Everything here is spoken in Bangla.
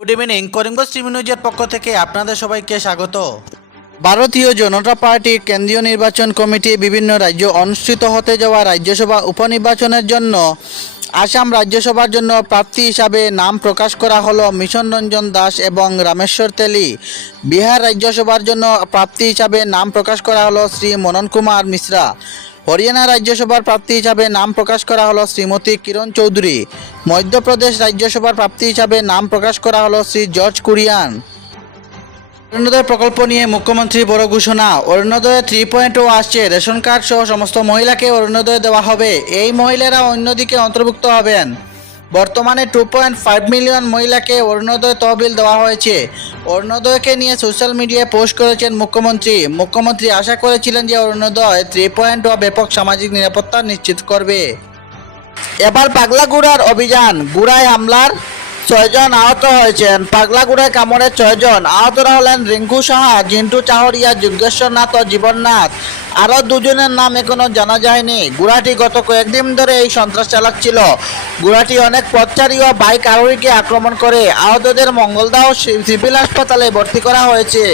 গুড ইভিনিং, করিমগঞ্জ টিভি নিউজের পক্ষ থেকে আপনাদের সবাইকে স্বাগত। ভারতীয় জনতা পার্টির কেন্দ্রীয় নির্বাচন কমিটি বিভিন্ন রাজ্য অনুষ্ঠিত হতে যাওয়া রাজ্যসভা উপনির্বাচনের জন্য আসাম রাজ্যসভার জন্য প্রার্থী হিসাবে নাম প্রকাশ করা হলো মিশন রঞ্জন দাস এবং রামেশ্বর তেলি। বিহার রাজ্যসভার জন্য প্রার্থী হিসাবে নাম প্রকাশ করা হলো শ্রী মনন কুমার মিশ্রা। হরিয়ানা রাজ্যসভার প্রার্থী হিসাবে নাম প্রকাশ করা হলো শ্রীমতী কিরণ চৌধুরী। মধ্যপ্রদেশ রাজ্যসভার প্রার্থী হিসাবে নাম প্রকাশ করা হলো শ্রী জর্জ কুরিয়ান। অরুণোদয় প্রকল্প নিয়ে মুখ্যমন্ত্রী বড় ঘোষণা। অরুণোদয় 3.0 আসছে। রেশন কার্ড সহ সমস্ত মহিলাকে অরুণোদয় দেওয়া হবে। এই মহিলারা অন্যদিকে অন্তর্ভুক্ত হবেন। বর্তমানে 2.5 মিলিয়ন মহিলাকে অরুণোদয় তহবিল দেওয়া হয়েছে। অরুণোদয়কে নিয়ে সোশ্যাল মিডিয়ায় পোস্ট করেছেন মুখ্যমন্ত্রী আশা করেছিলেন যে অরুণোদয় 3.0 ব্যাপক সামাজিক নিরাপত্তা নিশ্চিত করবে। এবার পাগলাগুড়ার অভিযান। গুড়ায় হামলার 6 জন আহত হয়েছেন। পাগলাগুড়ায় কামড়ে 6 জন। আহতরা হলেন রিঙ্কু সাহা, জিন্টু চাহরিয়া, যুগেশ্বর নাথ ও জীবননাথ। আরও দুজনের নাম এখনো জানা যায়নি। গুড়াটি গত কয়েকদিন ধরে এই সন্ত্রাস চালাচ্ছিল। গুড়াটি অনেক পথচারী ও বাইক আরোহীকে আক্রমণ করে। আহতদের মঙ্গলদহ সিভিল হাসপাতালে ভর্তি করা হয়েছে।